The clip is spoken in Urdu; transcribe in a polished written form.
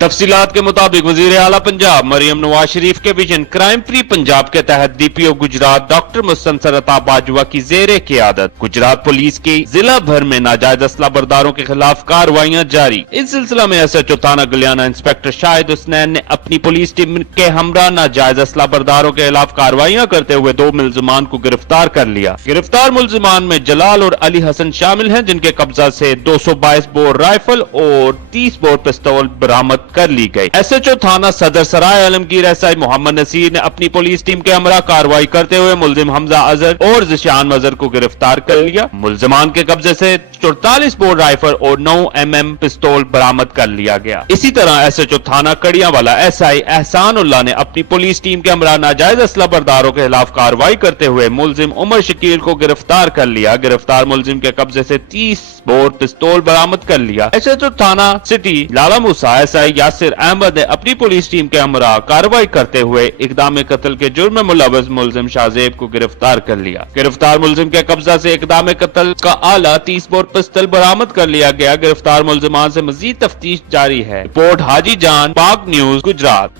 تفصیلات کے مطابق وزیر اعلیٰ پنجاب مریم نواز شریف کے ویژن کرائم فری پنجاب کے تحت ڈی پی او گجرات ڈاکٹر مستنصر عطا باجوہ کی زیر قیادت گجرات پولیس کی ضلع بھر میں ناجائز اسلحہ برداروں کے خلاف کارروائیاں جاری۔ اس سلسلہ میں ایس ایچ او تھانہ گلیانہ انسپکٹر شاہد حسنین نے اپنی پولیس ٹیم کے ہمراہ ناجائز اسلحہ برداروں کے خلاف کارروائیاں کرتے ہوئے 2 ملزمان کو گرفتار کر لیا۔ گرفتار ملزمان میں جلال اور علی حسن شامل ہیں، جن کے قبضہ سے 222 بور رائفل اور 30 بور پستول برآمد کر لی گئی۔ ایس ایچ او تھانہ صدر سرائے عالمگیر ایس آئی محمد نصیر نے اپنی پولیس ٹیم کے ہمراہ کارروائی کرتے ہوئے ملزم حمزہ اظہر اور ذیشان مظہر کو گرفتار کر لیا۔ ملزمان کے قبضے سے 44 بور رائفل اور 9 mm پستول برآمد کر لیا گیا۔ اسی طرح ایس ایچ او تھانہ کڑیاں والا ایس آئی احسان اللہ نے اپنی پولیس ٹیم کے ہمراہ ناجائز اسلحہ برداروں کے خلاف کارروائی کرتے ہوئے ملزم عمر شکیل کو گرفتار کر لیا۔ گرفتار ملزم کے قبضے سے 30 بور پستول برآمد کر لیا۔ ایس ایچ او تھانہ city Lala Musa S I Yasir Ahmad نے اپنی پولیس ٹیم کے ہمراہ کارروائی کرتے ہوئے اقدام قتل کے جرم میں ملوث ملزم شاہزیب کو گرفتار کر لیا۔ گرفتار ملزم کے قبضہ سے اقدام قتل کا آلہ 30 بور پستل برآمد کر لیا گیا۔ گرفتار ملزمان سے مزید تفتیش جاری ہے۔ رپورٹ حاجی جان، پاک نیوز، گجرات۔